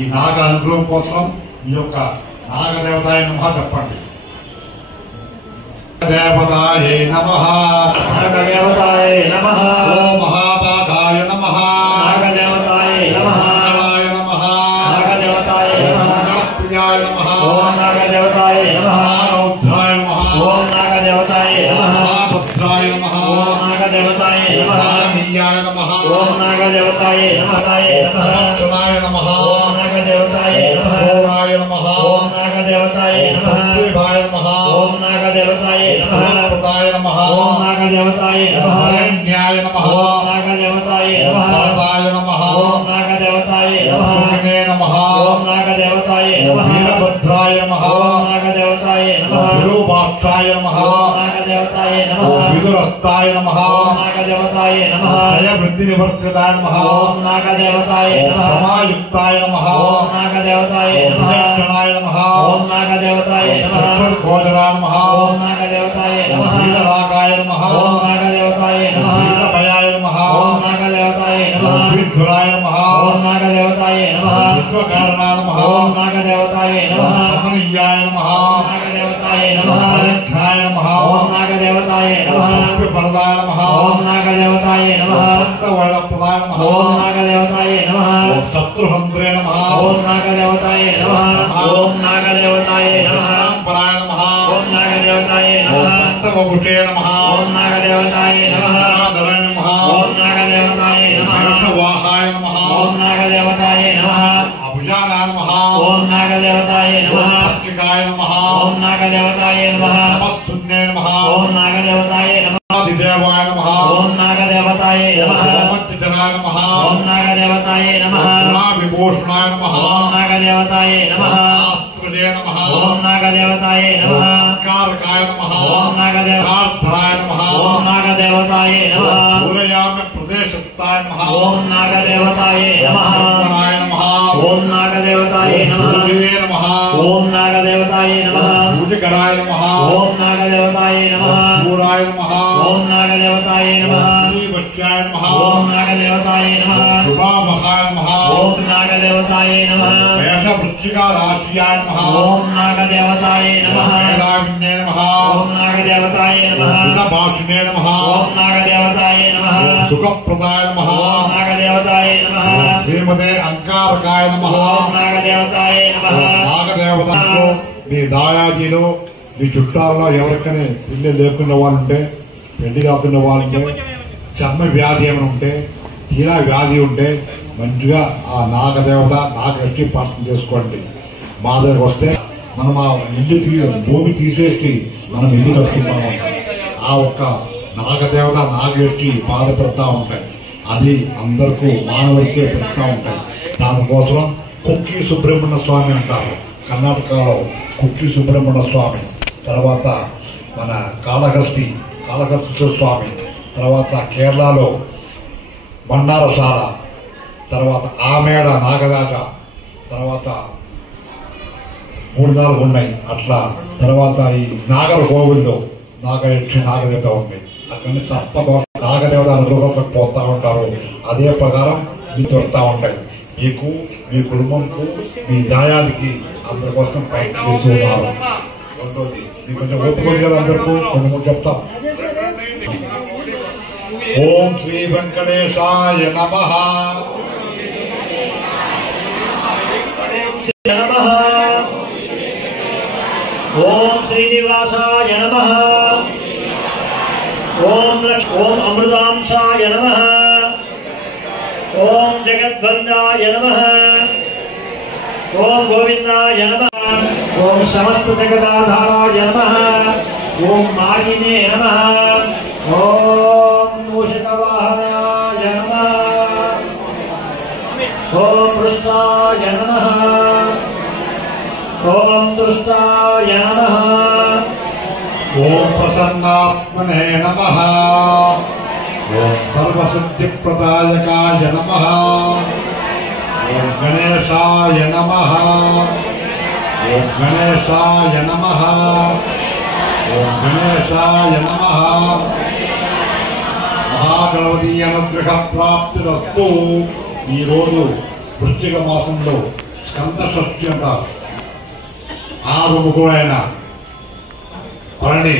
ఈ నాగ అనుగ్రహం కోసం ఈ యొక్క నాగదేవతాయ నమః చెప్పండి. దేవతాయ నమః. నాగదేవతాయ నమః. ఓం మహాభాగాయ నమః. నాగదేవతాయ నమః. మంగళాయ నమః. నాగదేవతాయ నమః. మంగళప్రియాయ నమః. ఓం నాగదేవతాయ నమః. రౌద్రాయ నమః. ఓం నాగదేవతాయ నమః. భద్రాయ నమః. ఓం నాగదేవతాయ నమః. నీయాయ నమః. ఓం నాగదేవతాయ నమః. నమః నమః. ఓం నాగదేవతాయ నమః. ఓరాయ నమః. ఓం నాగదేవతాయ నమః. దేవాయ నమః. ఓం నాగదేవతాయ నమః. ప్రదాయ నమః. ఓం నాగదేవతాయ నమః. న్యాయ నమః. ఓం నాగదేవతాయ నమః. ప్రదాయ నమః. ఓం నాగదేవతాయ నమః. సుఖినే నమః. ఓం నాగదేవతాయ నమః. వీరభద్రాయ నమః. ఓం నాగదేవతాయ నమః. గురుభాష్టాయ నమః. ఓం నాగదేవతాయ నమః. విదురస్తాయ నమః. ఓం నాగదేవతాయ నమః. జయవృద్ధి నివర్తితాయ నమః. ఓం నాగదేవతాయ నమః. సమాయుక్తాయ నమః. ఓం నాగదేవతాయ నమః. విచక్షణాయ నమః. ఓం నాగదేవతాయ నమః. గోచరాయ నమః. ఓం నాగదేవతాయ నమః. వీరరాగాయ నమః. ఓం నాగదేవతాయ నమః. వీరభయాయ నమః. ఓం నాగదేవతాయ నమః. విఘ్నురాయ నమః. ఓం నాగదేవతాయ నమః. విశ్వకారణాయ నమః. ఓం నాగదేవతాయ నమః. రమణీయాయ నమః. ఓం నాగదేవతాయ నమః. ప్రయత్నాయ నమః. ఓం నాగదేవతాయ నమః. వరదాయ నమః. ఓం నాగదేవతాయ నమః. వరప్రదాయ నమః. ఓం నాగదేవతాయ నమః. శత్రుహంత్రే నమః. ఓం నాగదేవతాయ నమః. ఓం నాగదేవతాయ నమః. పరాయ నమః. ఓం నాగదేవతాయ నమః. భక్తవపుషే నమః. ఓం నాగదేవతాయ నమః. ధరణి నమః. ఓం నాగదేవతాయ నమః. వాహాయ నమః. ఓం నాగదేవతాయ నమః. అభుజానాయ నమః. ఓం నాగదేవతాయ నమః. పత్రికాయ నమః. ఓం నాగదేవతాయ నమః. నమస్తున్నే నమః. ఓం నాగదేవతాయ నమః. ఆదిదేవాయ నమః. ఓం నాగదేవతాయ నమః. ఓమత్తిజనాయ నమః. ఓం నాగదేవతాయ నమః. విభూషణాయ నమః. ఓం నాగదేవతాయ నమః. ఆస్త్రజే నమః. ఓం నాగదేవతాయ నమః. కారకాయ నమః. ఓం నాగదేవతాయ నమః. ఓం నాగదేవతాయ నమః. పూరయామి ప్రదేశస్థాయ నమః. ఓం నాగదేవతాయ నమః. నమః. ఓం నాగదేవతాయ నమః. నమః. ఓం నాగదేవతాయ నమః. పూజకరాయ నమః. ఓం నాగదేవతాయ నమః. పూరాయ నమః. ఓం నాగదేవతాయ నమః. శ్రీవత్యాయ నమః. ఓం నాగదేవతాయ నమః. శుభామహాయ నమః. ఓం నాగదేవతాయ నమః. మేషవృశ్చికా రాశియాయ నమః. ఓం నాగదేవతాయ నమః. వేదావిన్నే నమః. ఓం నాగదేవతాయ నమః. భాషిణే నమః. ఓం నాగదేవతాయ నమః. సుఖప్రదాయ నమః. ఓం నాగదేవతాయ నమః. శ్రీమతే అంకారకాయ నమః. ఓం నాగదేవతాయ నమః. నాగదేవతకు మీ దాయాజీలు మీ చుట్టాలలో ఎవరికైనా పిల్లలు లేకుండా వాళ్ళు ఉంటే, పెళ్లి కాకుండా వాళ్ళు ఉంటే, చర్మ వ్యాధి ఏమైనా ఉంటే, తీరా వ్యాధి ఉంటే మంచిగా ఆ నాగదేవత నాగట్టి పాఠం చేసుకోండి. మా దగ్గరకు వస్తే మనం ఆ ఇల్లు భూమి తీసేసి మనం ఇల్లు కట్టుకుంటాము. ఆ ఒక్క నాగదేవత నాగట్టి బాధ పెడతా ఉంటాయి. అది అందరికీ మానవుడికే పెడతా ఉంటాయి. దానికోసం కుక్కి సుబ్రహ్మణ్య స్వామి అంటారు కర్ణాటకలో. కుక్కి సుబ్రహ్మణ్య స్వామి తర్వాత మన కాళహస్తి స్వామి, తర్వాత కేరళలో బండారశాల, తర్వాత ఆమేడ నాగరాజ, తర్వాత 3-4 ఉన్నాయి అట్లా. తర్వాత ఈ నాగర గోవుల్లో నాగయక్షి నాగదేవత ఉంది. అక్కడి నుంచి తప్పకుండా నాగదేవత అనుగ్రహంలోకి పోతా ఉంటారు. అదే ప్రకారం మీకు దొరుకుతా ఉంటాయి. మీకు, మీ కుటుంబంకు, మీ దాయాదికి అందరి కోసం ప్రయత్నం చేస్తున్నారు. రెండోది మీకు కొంచెం ఓపుకొని కదా అందరికీ కొన్ని చెప్తాం. ఓం శ్రీ వెంకటేశాయ నమః. ఓం శ్రీనివాసాయ నమః. ఓం అమృతాంశాయ నమః. ఓం జగద్బంధాయ నమః. ఓం గోవిందాయ నమః. ఓం సమస్త జగదాధారాయ నమః. ఓం మాయినే నమః. ఓం మూషికవాహనాయ నమః. ఓం కృష్ణాయ నమః. ఓం దుష్టాయ నమః. ఓం ప్రసన్నాత్మనే నమః. ఓం సర్వసిద్ధిప్రదాయకాయ నమః. ఓం గణేశాయ నమః. ఓం గణేశాయ నమః. ఓం గణేశాయ నమః. మహాగణపతి అనుగ్రహ ప్రాప్తిరస్తు. ఈరోజు వృశ్చిక మాసంలో స్కంద షష్ఠి అంటారు. 6 ముఖులైన పళని,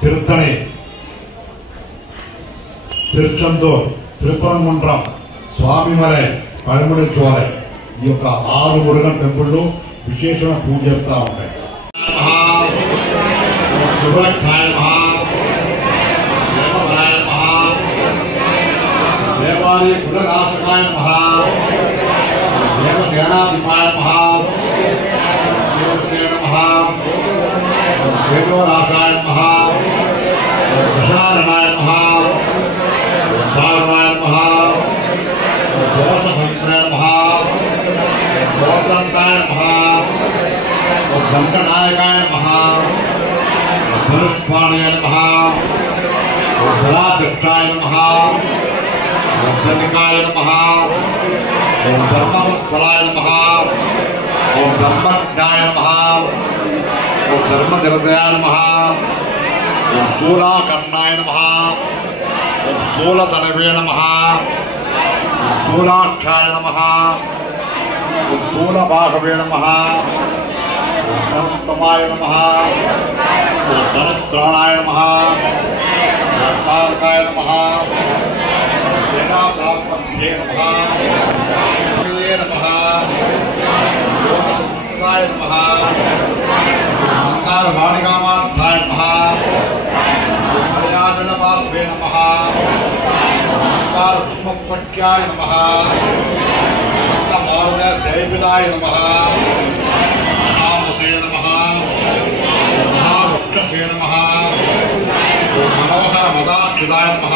తిరుత్తణి, తిరుచెందూర్, తిరుపరంగుండ్రం, స్వామిమలై, పడమటి చోలై ఈ యొక్క 6 మురుగన్ టెంపుల్ విశేషమైన పూజ చేస్తూ ఉంటాయి. దేవాలయ కులనాశకాయ మహా, దేవసేనాధిపాయ మహా, దేవసేన మహా, దేవరాశాయ మహా, ప్రసారణాయ మహా, దారుణాయ మహా, దోషభంత్రాయ మహా, దోషంతాయ మహా, దండనాయకాయ మహా, ధనుష్పాణాయ మహా, ధరాధ్యక్షాయ మహా, ధనికాయ మహా, ధర్మవత్సలాయ మహా, ధర్మజ్ఞాయ మహా, ధర్మజలదయాయ మహా, స్థూలాకర్ణాయ మహా, స్థూలతనవే నమః, స్థూలాక్షాయ నమః, స్థూలబాహవే నమః, ధనోత్తమాయ నమః, ధనత్రాణాయ నమః, తారకాయ నమః, సేనాసాత్మధ్యే నమః, నమః, యోగసుందరాయ నమః, మందారవాణికామార్థాయ నమః, హరియాజలవాసవే నమః, మందారపుష్పత్వక్యాయ నమః, మందమారుణ జయపిదాయ నమః, మహామసే నమః, మహావృక్షసే నమః, మనోహర మదాక్షిదాయ నమః,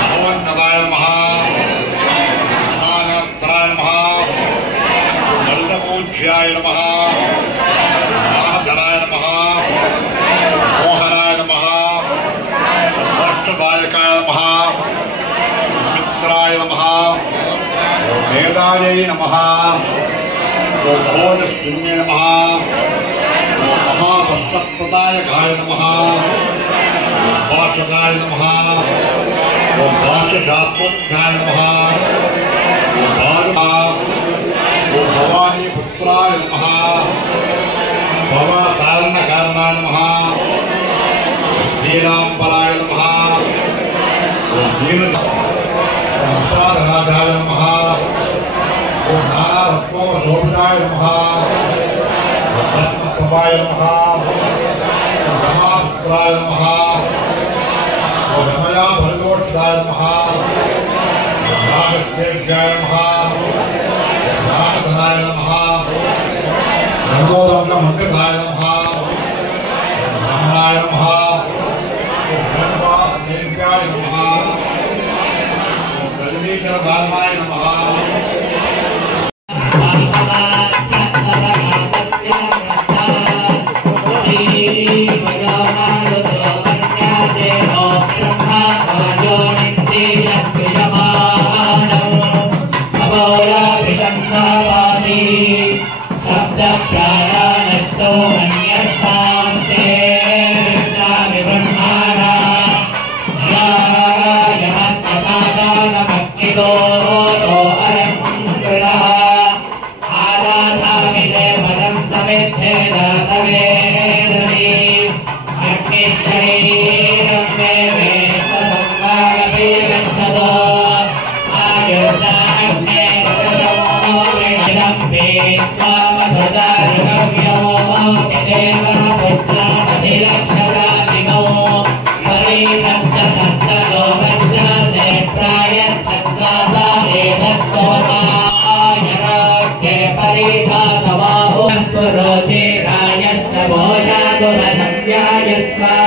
మహోన్నదాయ నమః, మహానేత్రాయ నమః, లలితపూజ్యాయ నమః, జ్ఞానధరాయ నమః, మోహనాయ నమః, మోక్షదాయకాయ నమః, మిత్రాయ నమః, మేధాయై నమః, భోజస్తిన్యే నమః, మహాభస్మప్రదాయకాయ నమః, భాషకాయ నమః, భాష్యశాస్త్రజ్ఞాయ నమః, భవానీపుత్రాయ నమః, భవతారణకారణాయ నమః, దీనాంబరాయ నమః, దీనరాజాయ నమః, నారత్మశోభితాయ నమః, రత్నప్రభాయ నమః, రమాపుత్రాయ నమః, రమయా భరతోక్షాయ నమః, నాగసేవ్యాయ నమః, నాగధనాయ నమః, రంగోదండమండితాయ నమః, రమణాయ నమః, బ్రహ్మదేవ్యాయ నమః, రజనీకరధారణాయ నమః, रोचे रायश्च भोजातु रसव्यायस्वा